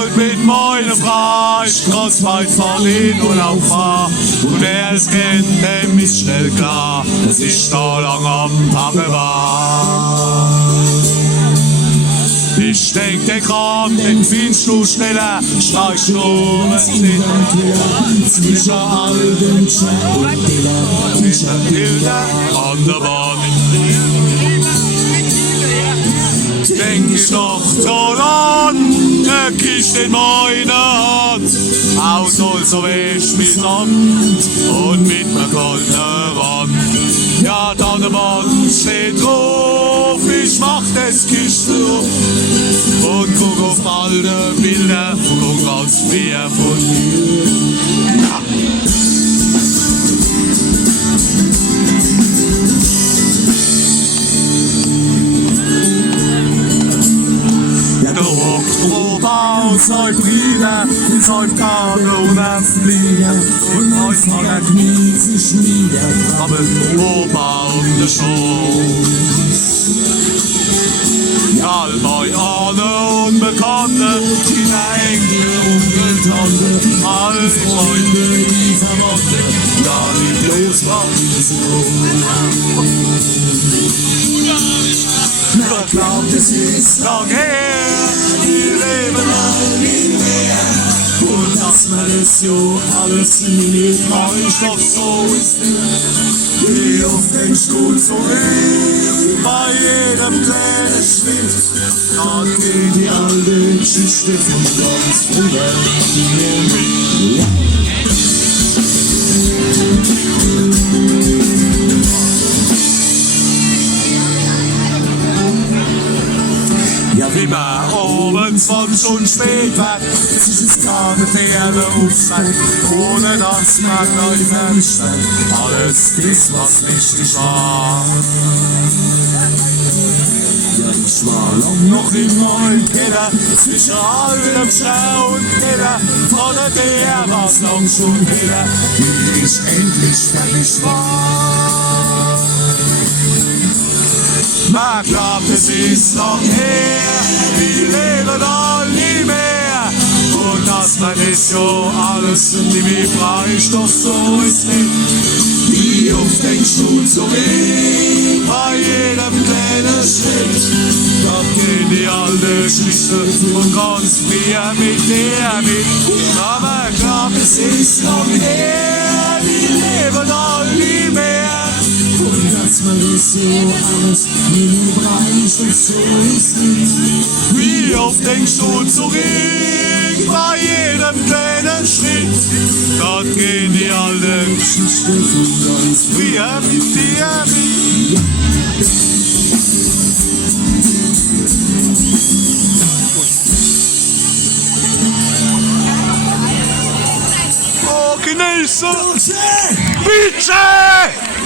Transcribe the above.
und mit meinem Reich trotz weit verliehen und auf war. Und wer es kennt, dem ist schnell klar, dass ich da lang am Tage war. Ich denk, der Kram, den findest du schneller, streichst du zwischen alten Schau und Bilder an der Wand. Denk ich noch daran, eine Kiste in meiner Hand, aus Holz so wäsch mit Sand und mit einer goldenen Wand. Ja, da an der Wand steht drauf, ich mach das Kiste auf und guck auf alte Bilder, guck ganz früher von mir. Ja. Sein Brüder in seinem Tage und Fliegen und euch an der Knie sich niedergraben, Opa und der Schoß. All bei Ahne und Bekannte, die Enkel und Tante, all die Freunde, die Verwandte, ja, die bloß waren so. Wer glaubt, es ist lang her, die leben alle nicht mehr. Und dass man es ja alles nicht weiß, doch so ist es. Wie auf den Stuhl zurück, bei jedem kleinen Schritt. Dann geht die alte Geschichte von ganz früher mit. Wie man abends, wenn es schon spät wird, es ist es gerade der Aufzeit, ohne dass man neu feststellt, alles ist, was wichtig war. Ja, ich war lang noch im neuen Keller, zwischen allem Schau und Keller, von der was lang schon heller, wie ich endlich fertig war. Man glaubt, es ist lang her, die leben alle nie mehr. Und dass man es ja alles nicht mehr preist, doch so ist nicht. Wie oft denkst du zurück, bei jedem kleinen Schritt. Da gehen die alte Geschichte und ganz früher mit der mit. Aber man glaubt, es ist lang her, die leben alle nie mehr. Und dass man es so alles nie preist, und so ist es. Wie oft denkst du zurück, bei jedem kleinen Schritt. Dort gehen die alten Geschichten von ganz früher mit dir mit. Oh, genießen! Bitte!